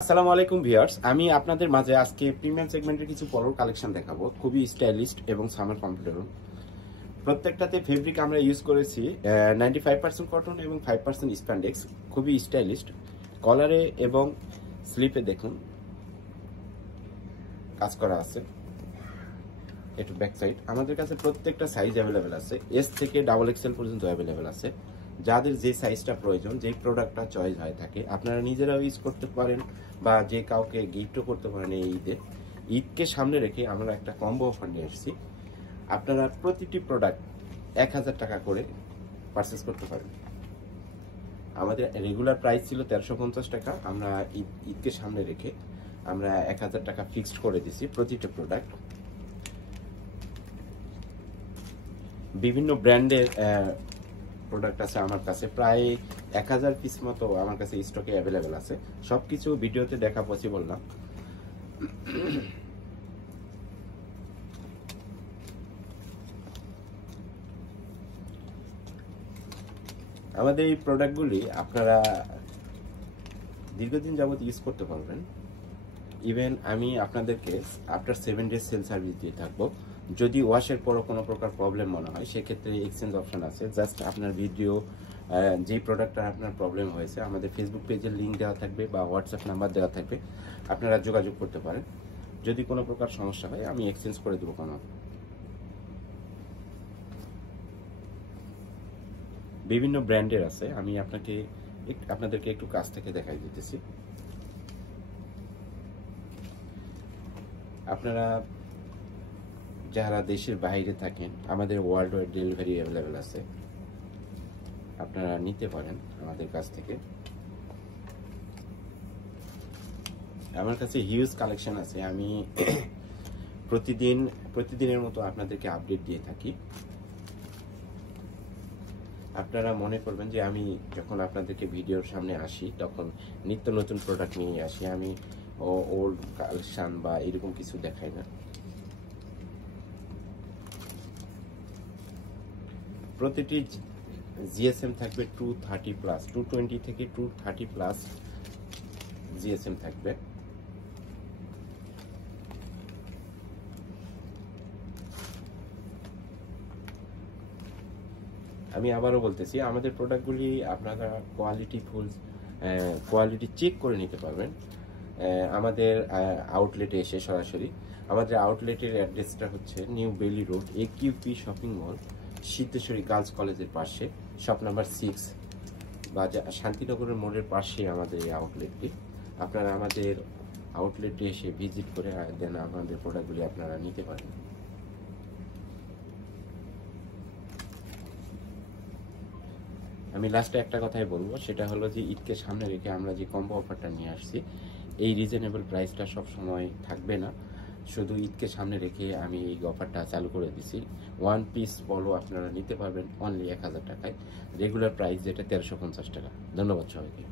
আসসালামু আলাইকুম ভিউয়ার্স, আমি আপনাদের মাঝে আজকে প্রিমিয়াম সেগমেন্টের কিছু পলোর কালেকশন দেখাবো। খুবই স্টাইলিস্ট এবং সামার কমফোর্টেবল। প্রত্যেকটাতে ফেব্রিক আমরা ইউজ করেছি 95% কটন এবং 5% স্প্যান্ডেক্স। খুবই স্টাইলিস্ট। কলারে এবং স্লিপে দেখুন কাজ করা আছে। একটু ব্যাক সাইড। আমাদের কাছে প্রত্যেকটা সাইজ অ্যাভেলেবেল আছে। এস থেকে ডাবল এক্সেল পর্যন্ত অ্যাভেলেবেল আছে। যাদের যে সাইজটা প্রয়োজন, যে প্রোডাক্টটা চয়েস হয়ে থাকে, আপনারা নিজেরাও ইউজ করতে পারেন বা যে কাউকে গিফটও করতে পারেন। এই ঈদকে সামনে রেখে আমরা একটা কম্বো অফার নিয়ে এসেছি। আপনারা প্রতিটি প্রোডাক্ট 1000 টাকা করে পারচেস করতে পারেন। আমাদের রেগুলার প্রাইস ছিল 1350 টাকা। আমরা ঈদকে সামনে রেখে আমরা 1000 টাকা ফিক্সড করে দিছি প্রতিটা প্রোডাক্ট। বিভিন্ন ব্র্যান্ডের প্রোডাক্ট আছে আমার কাছে, প্রায় 1000 পিস মতো আমার কাছে স্টকে অ্যাভেলেবেল আছে। সবকিছু ভিডিওতে দেখা পসিবল না। আমাদের এই প্রোডাক্টগুলি আপনারা দীর্ঘদিন যাবত ইউজ করতে পারবেন। ইভেন আমি আপনাদেরকে আফটার 7 ডেজ সেল সার্ভিস দিয়ে থাকবো। যদি ওয়াশের পরও কোনো প্রকার প্রবলেম মনে হয়, সেক্ষেত্রে এক্সচেঞ্জ অপশন আছে। জাস্ট আপনার ভিডিও, যেই প্রোডাক্টটা আপনার প্রবলেম হয়েছে, আমাদের ফেসবুক পেজের লিঙ্ক দেওয়া থাকবে বা হোয়াটসঅ্যাপ নাম্বার দেওয়া থাকবে, আপনারা যোগাযোগ করতে পারেন। যদি কোনো প্রকার সমস্যা হয় আমি এক্সচেঞ্জ করে দেবো। বিভিন্ন ব্র্যান্ডের আছে, আমি আপনাদেরকে একটু কাছ থেকে দেখাই দিতেছি। আপনারা যারা দেশের বাইরে থাকেন, আমাদের ওয়ার্ল্ড ওয়াইড ডেলিভারি অ্যাভেলেবেল আছে। আপনারা নিতে পারেন আমাদের কাছ থেকে। আমার কাছে হিউজ কালেকশন আছে। আমি প্রতিদিনের মতো আপনাদেরকে আপডেট দিয়ে থাকি। আপনারা মনে করবেন যে আমি যখন আপনাদেরকে ভিডিওর সামনে আসি, তখন নিত্য নতুন প্রোডাক্ট নিয়ে আসি। আমি ওল্ড কালেকশন বা এরকম কিছু দেখাই না। প্রতিটি জিএসএম থাকবে 230+, 220 থেকে 230+ জিএসএম থাকবে। আমি আবারও বলতেছি, আমাদের প্রোডাক্টগুলি আপনারা কোয়ালিটি চেক করে নিতে পারবেন আমাদের আউটলেটে এসে সরাসরি। আমাদের আউটলেটের অ্যাড্রেসটা হচ্ছে new Baily road, AQP shopping mall, Siddheswari girls কলেজের পাশে, শপ নাম্বার 6 বা শান্তিনগরের মোড়ের পাশে আমাদের এই আউটলেটটি। আপনারা আমাদের আউটলেটে এসে ভিজিট করে দেন আমাদের প্রোডাক্টগুলি আপনারা নিতে পারেন। আমি লাস্টে একটা কথাই বলবো, সেটা হলো যে ঈদকে সামনে রেখে আমরা যে কম্বো অফারটা নিয়ে আসছি, এই রিজনেবল প্রাইসটা সব সময় থাকবে না। শুধু ঈদকে সামনে রেখে আমি এই অফারটা চালু করে দিছি। 1 পিস পলো আপনারা নিতে পারবেন অনলি 1000 টাকায়। রেগুলার প্রাইস যেটা 1350 টাকা। ধন্যবাদ সবাইকে।